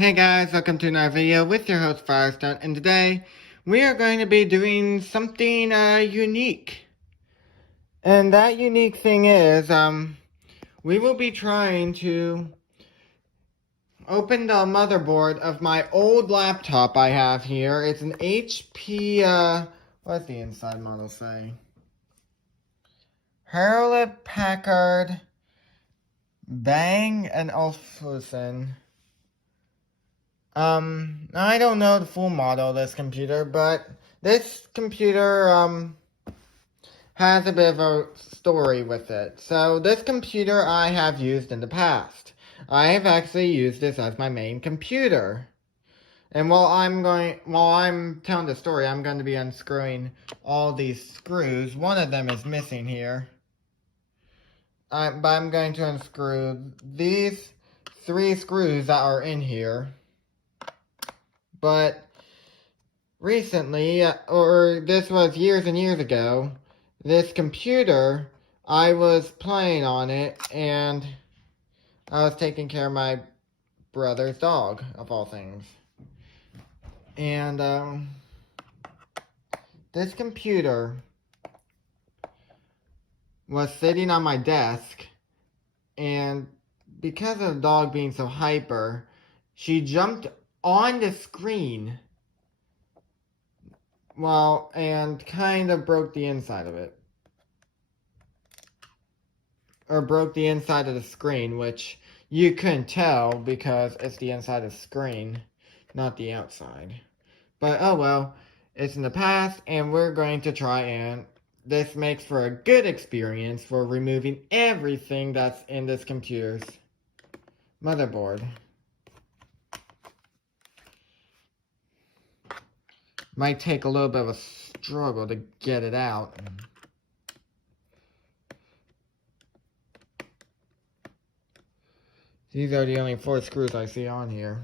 Hey guys, welcome to another video with your host Firestone, and today we are going to be doing something unique. And that unique thing is, we will be trying to open the motherboard of my old laptop I have here. It's an HP, what does the inside model say? Hewlett Packard Bang & Olufsen. I don't know the full model of this computer, but this computer, has a bit of a story with it. So, this computer I have used in the past. I have actually used this as my main computer. And while I'm telling the story, I'm going to be unscrewing all these screws. One of them is missing here. But I'm going to unscrew these 3 screws that are in here. But recently, or this was years and years ago, this computer, I was playing on it, and I was taking care of my brother's dog, of all things. And, this computer was sitting on my desk, and because of the dog being so hyper, she jumped on the screen. Well, and kind of broke the inside of it. Or broke the inside of the screen, which you couldn't tell because it's the inside of the screen, not the outside. But oh well, it's in the past, and we're going to try, and this makes for a good experience for removing everything that's in this computer's motherboard. Might take a little bit of a struggle to get it out. These are the only 4 screws I see on here.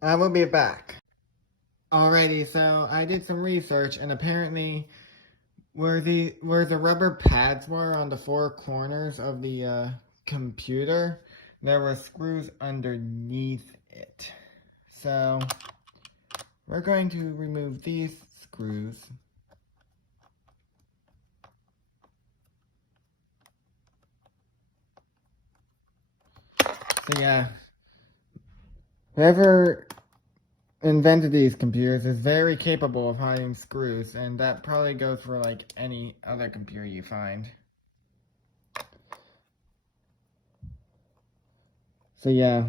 I will be back. Alrighty, so I did some research, and apparently where the rubber pads were on the 4 corners of the computer, there were screws underneath it. So we're going to remove these screws. So yeah, whoever invented these computers is very capable of hiding screws, and that probably goes for like any other computer you find. So yeah.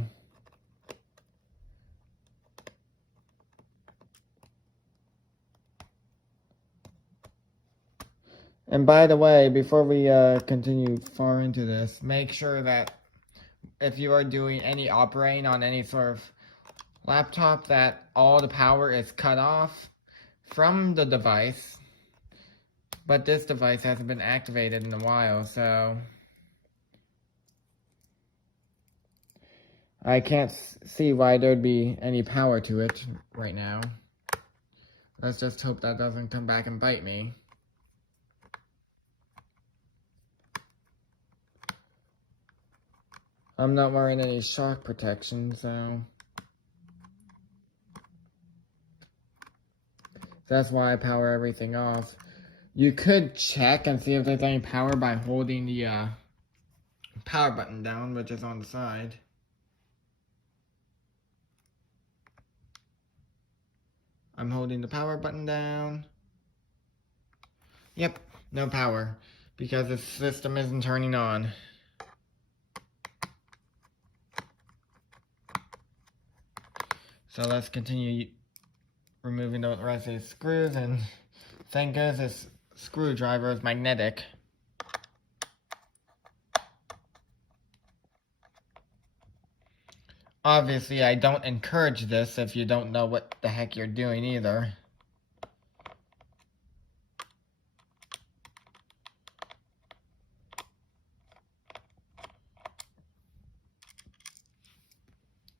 And by the way, before we continue far into this, make sure that if you are doing any operating on any sort of laptop, that all the power is cut off from the device. But this device hasn't been activated in a while, so I can't see why there'd be any power to it right now. Let's just hope that doesn't come back and bite me. I'm not wearing any shock protection, so that's why I power everything off. You could check and see if there's any power by holding the power button down, which is on the side. I'm holding the power button down. Yep, no power, because the system isn't turning on. So let's continue removing the rest of the screws, and thank goodness this screwdriver is magnetic. Obviously, I don't encourage this if you don't know what the heck you're doing either.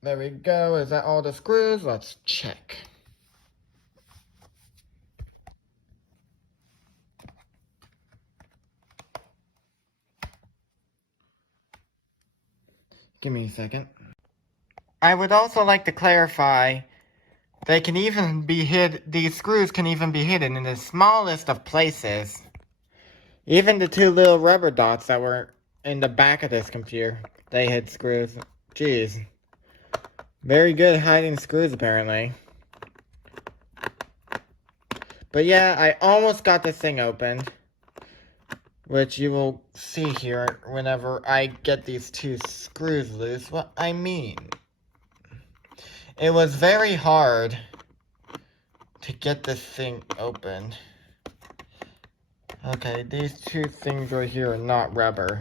There we go. Is that all the screws? Let's check. Give me a second. I would also like to clarify, they can even be these screws can even be hidden in the smallest of places. Even the two little rubber dots that were in the back of this computer, they hid screws. Jeez. Very good at hiding screws, apparently. But yeah, I almost got this thing opened, which you will see here whenever I get these two screws loose. What I mean, it was very hard to get this thing open. Okay, these two things right here are not rubber.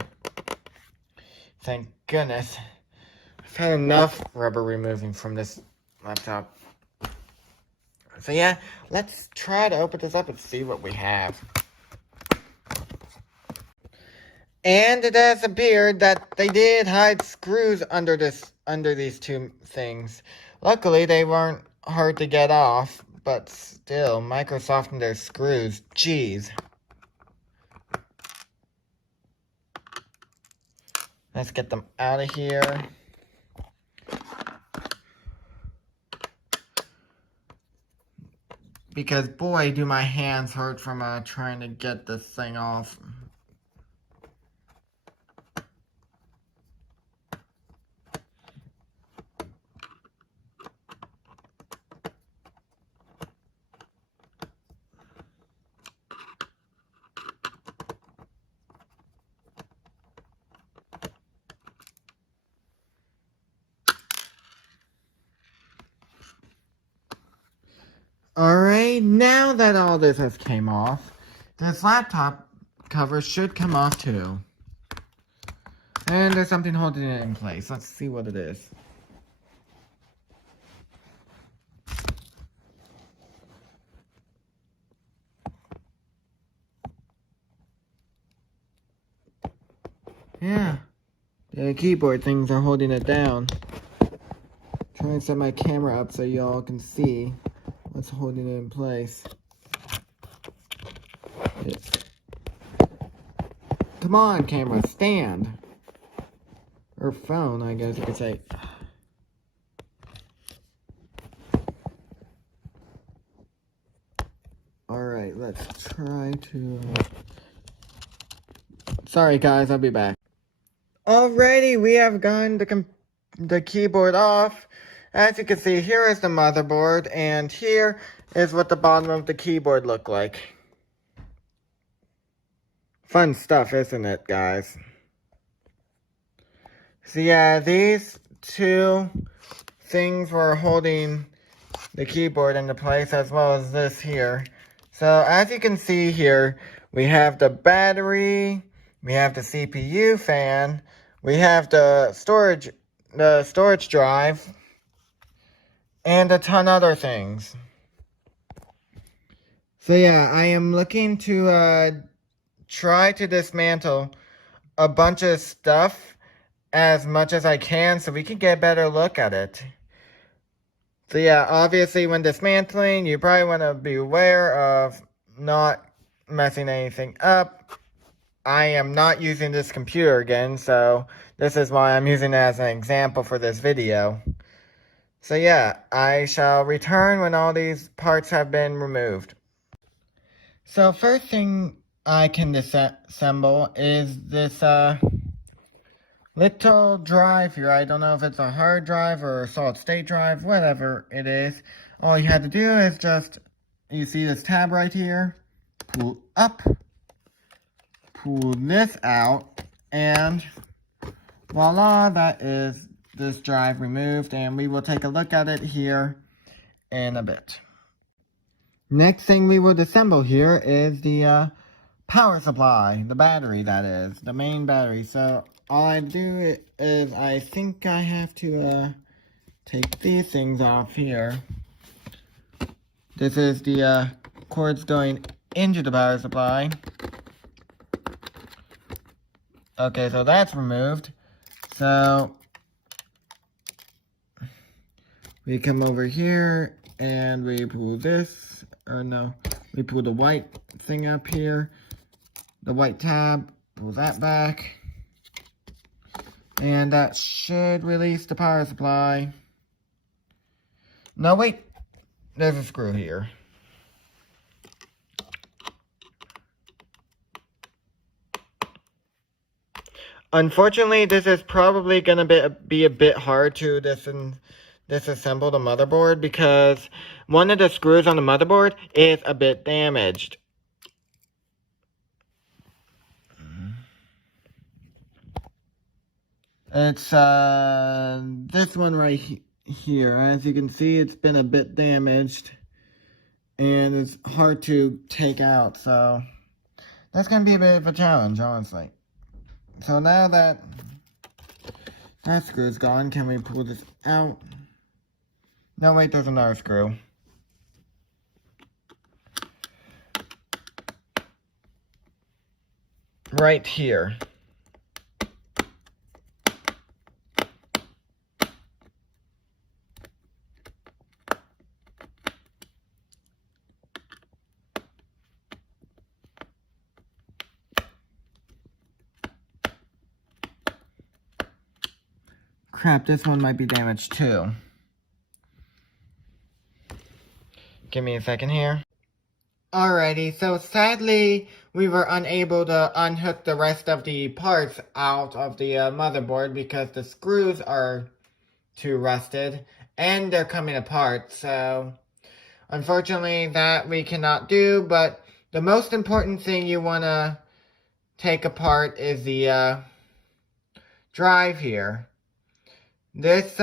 Thank goodness. I've had enough rubber removing from this laptop. So yeah, let's try to open this up and see what we have. And it has appeared that they did hide screws under these two things. Luckily, they weren't hard to get off, but still, Microsoft and their screws, jeez. Let's get them out of here. Because boy, do my hands hurt from trying to get this thing off. Alright, now that all this has came off, this laptop cover should come off too. And there's something holding it in place. Let's see what it is. Yeah, the keyboard things are holding it down. Trying to set my camera up so y'all can see what's holding it in place. Come on, camera, stand. Or phone, I guess you could say. Alright, let's try to... Sorry guys, I'll be back. Alrighty, we have gotten the keyboard off. As you can see, here is the motherboard, and here is what the bottom of the keyboard looked like. Fun stuff, isn't it, guys? So yeah, these two things were holding the keyboard into place, as well as this here. So as you can see here, we have the battery, we have the CPU fan, we have the storage drive, and a ton of other things. So yeah, I am looking to try to dismantle a bunch of stuff as much as I can so we can get a better look at it. So yeah, obviously when dismantling, you probably want to be aware of not messing anything up. I am not using this computer again, so this is why I'm using it as an example for this video. So yeah, I shall return when all these parts have been removed. So first thing I can disassemble is this little drive here. I don't know if it's a hard drive or a solid state drive, whatever it is. All you have to do is just, you see this tab right here, pull up, pull this out, and voila, that is this drive removed, and we will take a look at it here in a bit. Next thing we will disassemble here is the power supply, the battery that is, the main battery. So all I do is I think I have to take these things off here. This is the cords going into the power supply. Okay, so that's removed. So we come over here and we pull this, or no, we pull the white thing up here, the white tab, pull that back, and that should release the power supply. No, wait, there's a screw here. Unfortunately, this is probably going to be a bit hard to disassemble the motherboard because one of the screws on the motherboard is a bit damaged. It's this one right here. As you can see, it's been a bit damaged and it's hard to take out, so that's going to be a bit of a challenge, honestly. So now that that screw's gone, can we pull this out? No, wait, there's another screw. Right here. Crap, this one might be damaged too. Give me a second here. Alrighty, so sadly, we were unable to unhook the rest of the parts out of the motherboard because the screws are too rusted and they're coming apart, so unfortunately that we cannot do, but the most important thing you want to take apart is the drive here. This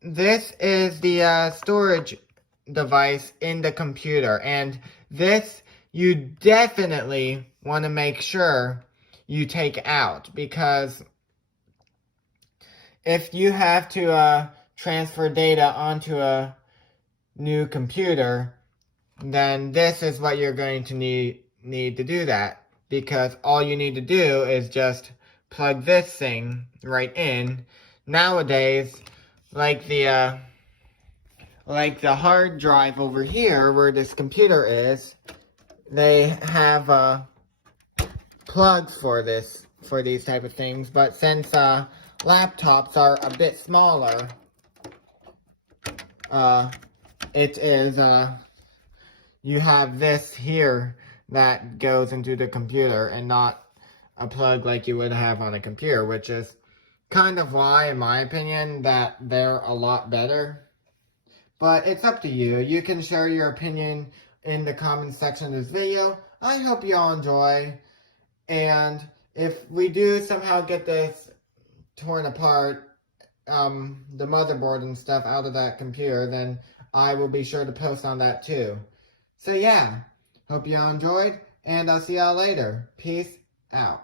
is the storage device in the computer, and this you definitely want to make sure you take out, because if you have to transfer data onto a new computer, then this is what you're going to need to do that, because all you need to do is just plug this thing right in. Nowadays, like the hard drive over here where this computer is, they have plugs for these type of things, but since laptops are a bit smaller, it is you have this here that goes into the computer and not a plug like you would have on a computer, which is kind of why, in my opinion, that they're a lot better. But it's up to you. You can share your opinion in the comment section of this video. I hope you all enjoy. And if we do somehow get this torn apart, the motherboard and stuff out of that computer, then I will be sure to post on that too. So yeah, hope you all enjoyed, and I'll see y'all later. Peace out.